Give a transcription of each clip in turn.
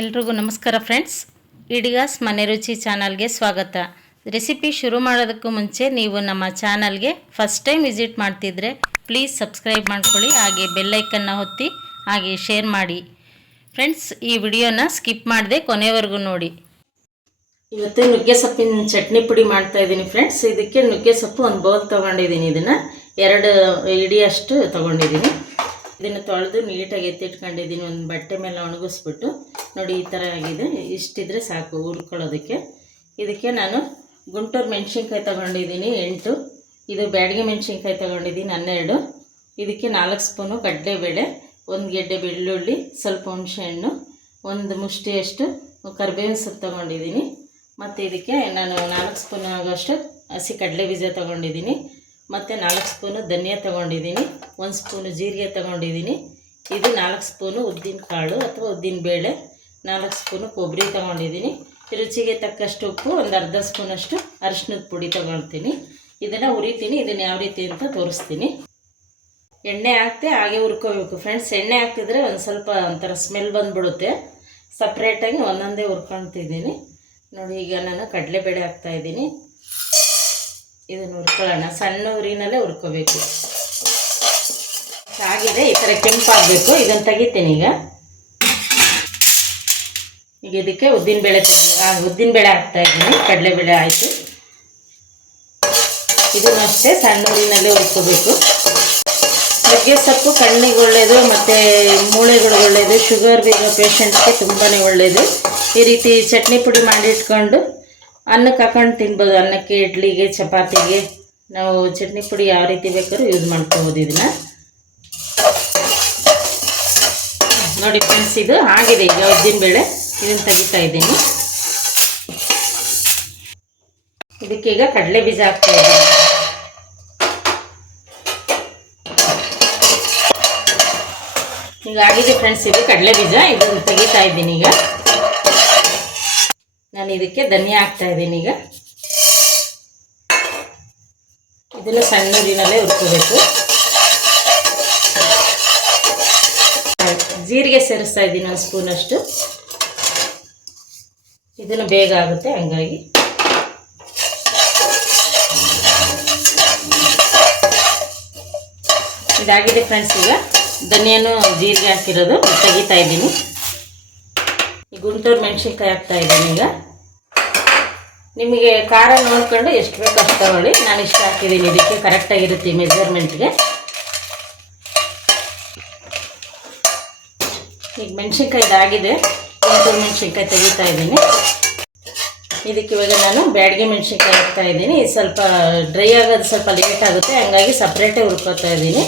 ಎಲ್ರಿಗೂ ನಮಸ್ಕಾರ ಫ್ರೆಂಡ್ಸ್. ಇಡಿಗಾಸ್ ಮನೆ ರುಚಿ ಚಾನಲ್ಗೆ ಸ್ವಾಗತ. ರೆಸಿಪಿ ಶುರು ಮಾಡೋದಕ್ಕೂ ಮುಂಚೆ ನೀವು ನಮ್ಮ ಚಾನಲ್ಗೆ ಫಸ್ಟ್ ಟೈಮ್ ವಿಸಿಟ್ ಮಾಡ್ತಿದ್ರೆ ಪ್ಲೀಸ್ ಸಬ್ಸ್ಕ್ರೈಬ್ ಮಾಡ್ಕೊಳ್ಳಿ, ಹಾಗೆ ಬೆಲ್ಲೈಕನ್ನ ಹೊತ್ತಿ ಹಾಗೆ ಶೇರ್ ಮಾಡಿ. ಫ್ರೆಂಡ್ಸ್, ಈ ವಿಡಿಯೋನ ಸ್ಕಿಪ್ ಮಾಡದೆ ಕೊನೆವರೆಗೂ ನೋಡಿ. ಇವತ್ತು ನುಗ್ಗೆ ಸೊಪ್ಪಿನ ಚಟ್ನಿ ಪುಡಿ ಮಾಡ್ತಾ ಇದ್ದೀನಿ ಫ್ರೆಂಡ್ಸ್. ಇದಕ್ಕೆ ನುಗ್ಗೆ ಸೊಪ್ಪು ಒಂದು ಬೌಲ್ ತೊಗೊಂಡಿದ್ದೀನಿ. ಇದನ್ನು ಎರಡು ಇಡಿಯಷ್ಟು ತೊಗೊಂಡಿದ್ದೀನಿ. ಇದನ್ನು ತೊಳೆದು ನೀಟಾಗಿ ಎತ್ತಿಟ್ಕೊಂಡಿದ್ದೀನಿ. ಒಂದು ಬಟ್ಟೆ ಮೇಲೆ ಒಣಗಿಸ್ಬಿಟ್ಟು ನೋಡಿ ಈ ಥರ ಆಗಿದೆ. ಇಷ್ಟಿದ್ರೆ ಸಾಕು ಉಳ್ಕೊಳ್ಳೋದಕ್ಕೆ ಇದಕ್ಕೆ ನಾನು ಗುಂಟೂರು ಮೆಣಸಿನ್ಕಾಯಿ ತೊಗೊಂಡಿದ್ದೀನಿ, ಎಂಟು. ಇದು ಬ್ಯಾಡಿಗೆ ಮೆಣಸಿನ್ಕಾಯಿ ತೊಗೊಂಡಿದ್ದೀನಿ, ಹನ್ನೆರಡು. ಇದಕ್ಕೆ ನಾಲ್ಕು ಸ್ಪೂನು ಕಡಲೆಬೇಳೆ, ಒಂದು ಗೆಡ್ಡೆ ಬೆಳ್ಳುಳ್ಳಿ, ಸ್ವಲ್ಪ ಹುಣಸೆಹಣ್ಣು ಒಂದು ಮುಷ್ಟಿಯಷ್ಟು ಕರಿಬೇವಿನ ಸೊಪ್ಪು ತೊಗೊಂಡಿದ್ದೀನಿ. ಮತ್ತು ಇದಕ್ಕೆ ನಾನು ನಾಲ್ಕು ಸ್ಪೂನ್ ಆಗೋಷ್ಟು ಹಸಿ ಕಡಲೆ ಬೀಜ ತೊಗೊಂಡಿದ್ದೀನಿ. ಮತ್ತು ನಾಲ್ಕು ಸ್ಪೂನು ಧನಿಯಾ ತೊಗೊಂಡಿದ್ದೀನಿ. ಒಂದು ಸ್ಪೂನು ಜೀರಿಗೆ ತೊಗೊಂಡಿದ್ದೀನಿ. ಇದು ನಾಲ್ಕು ಸ್ಪೂನು ಉದ್ದಿನ ಕಾಳು ಅಥವಾ ಉದ್ದಿನ ಬೇಳೆ, ನಾಲ್ಕು ಸ್ಪೂನು ಕೊಬ್ಬರಿ ತೊಗೊಂಡಿದ್ದೀನಿ. ರುಚಿಗೆ ತಕ್ಕಷ್ಟು ಉಪ್ಪು, ಒಂದು ಅರ್ಧ ಸ್ಪೂನಷ್ಟು ಅರಿಶಿನದ ಪುಡಿ ತೊಗೊಳ್ತೀನಿ. ಇದನ್ನು ಹುರಿತೀನಿ, ಇದನ್ನು ಯಾವ ರೀತಿ ಅಂತ ತೋರಿಸ್ತೀನಿ. ಎಣ್ಣೆ ಹಾಕ್ತೆ ಹಾಗೆ ಹುರ್ಕೋಬೇಕು. ಫ್ರೆಂಡ್ಸ್, ಎಣ್ಣೆ ಹಾಕಿದ್ರೆ ಒಂದು ಸ್ವಲ್ಪ ಒಂಥರ ಸ್ಮೆಲ್ ಬಂದುಬಿಡುತ್ತೆ. ಸಪ್ರೇಟಾಗಿ ಒಂದೊಂದೇ ಹುರ್ಕೊಳ್ತಿದ್ದೀನಿ ನೋಡಿ, ಈಗ ನಾನು ಕಡಲೆಬೇಳೆ ಹಾಕ್ತಾಯಿದ್ದೀನಿ ಇದನ್ನು ಹುರ್ಕೊಳ್ಳೋಣ. ಸಣ್ಣ ಉರಿನಲ್ಲೇ ಹುರ್ಕೋಬೇಕು. ಆಗಿದೆ, ಈ ಥರ ಕೆಂಪಾಗಬೇಕು. ಇದನ್ನು ತೆಗಿತೀನಿ ಈಗ. ಈಗ ಇದಕ್ಕೆ ಉದ್ದಿನಬೇಳೆ ಉದ್ದಿನಬೇಳೆ ಹಾಕ್ತಾ ಇದ್ದೀನಿ. ಕಡಲೆಬೇಳೆ ಆಯಿತು. ಇದನ್ನು ಅಷ್ಟೇ ಸಣ್ಣ ಉರಿನಲ್ಲೇ ಹುರ್ಕೋಬೇಕು. ನುಗ್ಗೆ ಸೊಪ್ಪು ಕಣ್ಣಿಗೆ ಒಳ್ಳೆಯದು ಮತ್ತು ಮೂಳೆಗಳು ಒಳ್ಳೆಯದು ಶುಗರ್ ಬೀಗ ಪೇಷಂಟ್ಸ್ಗೆ ತುಂಬಾ ಒಳ್ಳೆಯದು ಈ ರೀತಿ ಚಟ್ನಿ ಪುಡಿ ಮಾಡಿ ಇಟ್ಕೊಂಡು ಅನ್ನಕ್ಕೆ ಹಾಕೊಂಡು ತಿನ್ಬೋದು. ಅನ್ನಕ್ಕೆ, ಇಡ್ಲಿಗೆ, ಚಪಾತಿಗೆ. ನಾವು ಚಟ್ನಿ ಪುಡಿ ಯಾವ ರೀತಿ ಬೇಕಾದ್ರೂ ಯೂಸ್ ಮಾಡ್ಕೋಬೋದು ಇದನ್ನು. ನೋಡಿ ಫ್ರೆಂಡ್ಸ್ ಇದು ಆಗಿದೆ. ಈಗ ಉದ್ದಿನ ಬೇಳೆ. ಇದನ್ನು ತೆಗಿತಾ ಇದ್ದೀನಿ. ಇದಕ್ಕೆ ಈಗ ಕಡಲೆ ಬೀಜ ಹಾಕ್ತಾ ಇದ್ದೀನಿ. ಈಗ ಆಗಿದೆ ಫ್ರೆಂಡ್ಸ್ ಇದು ಕಡಲೆ ಬೀಜ. ಇದನ್ನು ತೆಗಿತಾ ಇದ್ದೀನಿ ಈಗ. ಇದಕ್ಕೆ ಧನಿಯಾ ಹಾಕ್ತಾ ಇದ್ದೀನಿ ಈಗ. ಇದನ್ನು ಸಣ್ಣ ನೀರಿನಲ್ಲೇ ಹುರ್ಕೋಬೇಕು. ಜೀರಿಗೆ ಸೇರಿಸ್ತಾ ಇದ್ದೀನಿ ಒಂದು ಸ್ಪೂನಷ್ಟು ಇದನ್ನು ಬೇಗ ಆಗುತ್ತೆ ಹಂಗಾಗಿ. ಇದಾಗಿದೆ ಫ್ರೆಂಡ್ಸ್ ಈಗ ಧನಿಯನ್ನು ಜೀರಿಗೆ ಹಾಕಿರೋದು ತೆಗಿತಾ ಇದ್ದೀನಿ. ಈ ಗುಂಟೂರು ಮೆಣಸಿನ್ಕಾಯಿ ಹಾಕ್ತಾ ಇದ್ದೀನಿ ಈಗ. ನಿಮಗೆ ಖಾರ ನೋಡ್ಕೊಂಡು ಎಷ್ಟು ಬೇಕು ಅಷ್ಟು ತಗೊಳ್ಳಿ. ನಾನು ಇಷ್ಟು ಹಾಕಿದ್ದೀನಿ ಇದಕ್ಕೆ. ಕರೆಕ್ಟಾಗಿರುತ್ತೆ ಮೆಜರ್ಮೆಂಟ್ಗೆ ಈಗ ಮೆಣಸಿನ್ಕಾಯಿ ಇದಾಗಿದೆ ಒಂದು ಮೆಣಸಿನ್ಕಾಯಿ ತೆಗಿತಾ ಇದ್ದೀನಿ. ಇದಕ್ಕೆ ಇವಾಗ ನಾನು ಬ್ಯಾಡಿಗೆ ಮೆಣಸಿನ್ಕಾಯಿ ಹಾಕ್ತಾ ಇದ್ದೀನಿ. ಇದು ಸ್ವಲ್ಪ ಡ್ರೈ ಆಗೋದು ಸ್ವಲ್ಪ ಲೇಟ್ ಆಗುತ್ತೆ. ಹಂಗಾಗಿ ಸಪ್ರೇಟೇ ಹುರ್ಕೋತಾ ಇದ್ದೀನಿ.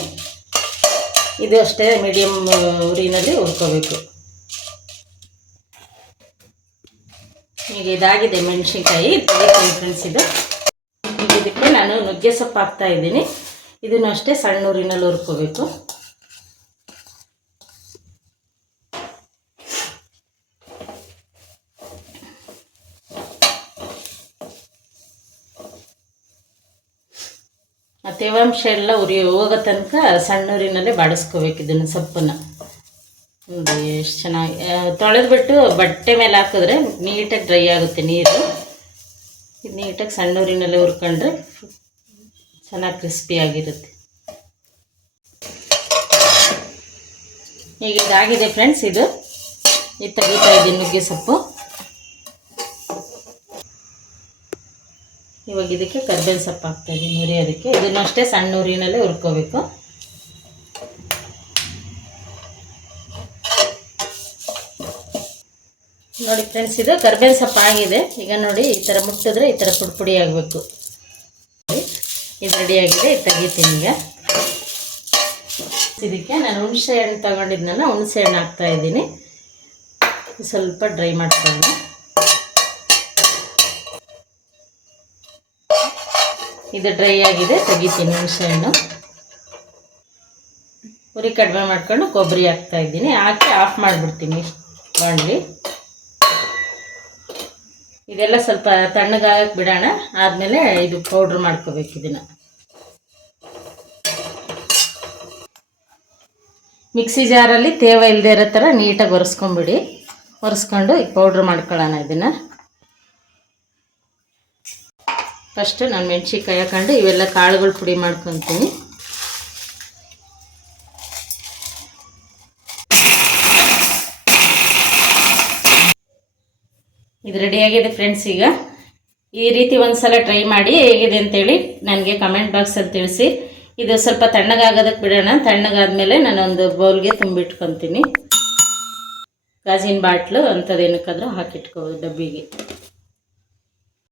ಇದು ಅಷ್ಟೇ ಮೀಡಿಯಮ್ ಉರಿನಲ್ಲಿ ಹುರ್ಕೋಬೇಕು ಈಗ ಇದಾಗಿದೆ ಮೆಣಸಿನ್ಕಾಯಿ. ಫ್ರೆಂಡ್ಸ್ ಇದು. ಇದಕ್ಕೆ ನಾನು ನುಗ್ಗೆ ಸೊಪ್ಪು ಹಾಕ್ತಾ ಇದ್ದೀನಿ. ಇದನ್ನು ಅಷ್ಟೇ ಸಣ್ಣ ಊರಿನಲ್ಲಿ ಹುರ್ಕೋಬೇಕು ತೇವಾಂಶ ಎಲ್ಲ ಉರಿ ಹೋಗೋ ತನಕ ಸಣ್ಣ ಊರಿನಲ್ಲೇ ಬಾಡಿಸ್ಕೋಬೇಕು ಇದನ್ನು ಸೊಪ್ಪನ್ನು. ಎಷ್ಟು ಚೆನ್ನಾಗಿ ತೊಳೆದ್ಬಿಟ್ಟು ಬಟ್ಟೆ ಮೇಲೆ ಹಾಕಿದ್ರೆ ನೀಟಾಗಿ ಡ್ರೈ ಆಗುತ್ತೆ ನೀರು. ನೀಟಾಗಿ ಸಣ್ಣ ಊರಿನಲ್ಲೇ ಹುರ್ಕೊಂಡ್ರೆ ಚೆನ್ನಾಗಿ ಕ್ರಿಸ್ಪಿಯಾಗಿರುತ್ತೆ ಈಗ ಇದಾಗಿದೆ ಫ್ರೆಂಡ್ಸ್ ಇದು ಇದು ತೆಗಿತಾ ಇದ್ದೀನಿ ನುಗ್ಗೆ ಸೊಪ್ಪು. ಇವಾಗ ಇದಕ್ಕೆ ಕರ್ಬೇವಿನ ಸೊಪ್ಪು ಹಾಕ್ತಾ ಇದ್ದೀನಿ, ಹುರಿಯೋದಕ್ಕೆ. ಇದನ್ನು ಅಷ್ಟೇ ಸಣ್ಣ ಉರಿನಲ್ಲೇ ಹುರ್ಕೋಬೇಕು. ನೋಡಿ ಫ್ರೆಂಡ್ಸ್ ಇದು ಕರ್ಬೇವಿನ ಸೊಪ್ಪು ಆಗಿದೆ. ಈಗ ನೋಡಿ ಈ ಥರ ಮುಟ್ಟಿದ್ರೆ ಈ ಥರ ಪುಡಿ ಪುಡಿ ಆಗಬೇಕು. ಇದು ರೆಡಿಯಾಗಿದೆ ಇದು ತೆಗಿತೀನಿ ಈಗ. ಇದಕ್ಕೆ ನಾನು ಹುಣಸೆ ಹಣ್ಣು ನಾನು ಹುಣಸೆ ಹಣ್ಣು ಹಾಕ್ತಾ ಇದ್ದೀನಿ. ಸ್ವಲ್ಪ ಡ್ರೈ ಮಾಡ್ಕೊಳ್ಳೋಣ. ಇದು ಡ್ರೈ ಆಗಿದೆ, ತೆಗಿತೀನಿ ಹುಣಸೆ ಹಣ್ಣು. ಉರಿ ಕಡಿಮೆ ಮಾಡ್ಕೊಂಡು ಕೊಬ್ಬರಿ ಹಾಕ್ತಾ ಇದ್ದೀನಿ. ಹಾಕಿ ಆಫ್ ಮಾಡಿಬಿಡ್ತೀನಿ ಬಾಣಲಿ ಇದೆಲ್ಲ ಸ್ವಲ್ಪ ತಣ್ಣಗಾಗಕ್ಕೆ ಬಿಡೋಣ. ಆದಮೇಲೆ ಇದು ಪೌಡ್ರ್ ಮಾಡ್ಕೋಬೇಕು ಇದನ್ನು. ಮಿಕ್ಸಿ ಜಾರಲ್ಲಿ ತೇವ ಇಲ್ಲದೆ ಇರೋ ಥರ ನೀಟಾಗಿ ಒರೆಸ್ಕೊಂಬಿಡಿ. ಒರೆಸ್ಕೊಂಡು ಈಗ ಪೌಡ್ರ್ ಮಾಡ್ಕೊಳ್ಳೋಣ ಇದನ್ನು. ಫಸ್ಟು ನಾನು ಮೆಣ್ಸಿನ್ಕಾಯಿ ಹಾಕೊಂಡು ಇವೆಲ್ಲ ಕಾಳುಗಳು ಪುಡಿ ಮಾಡ್ಕೊತೀನಿ. ಇದು ರೆಡಿಯಾಗಿದೆ ಫ್ರೆಂಡ್ಸ್ ಈಗ. ಈ ರೀತಿ ಒಂದು ಸಲ ಟ್ರೈ ಮಾಡಿ ಹೇಗಿದೆ ಅಂತೇಳಿ ನನಗೆ ಕಮೆಂಟ್ ಬಾಕ್ಸಲ್ಲಿ ತಿಳಿಸಿ. ಇದು ಸ್ವಲ್ಪ ತಣ್ಣಗಾಗೋದಕ್ಕೆ ಬಿಡೋಣ. ತಣ್ಣಗಾದ್ಮೇಲೆ ನಾನೊಂದು ಬೌಲ್ಗೆ ತುಂಬಿಟ್ಕೊತೀನಿ. ಗಾಜಿನ ಬಾಟ್ಲು ಅಂಥದ್ದೇನಕ್ಕಾದ್ರೂ ಹಾಕಿಟ್ಕೋಬೋದು ಡಬ್ಬಿಗೆ.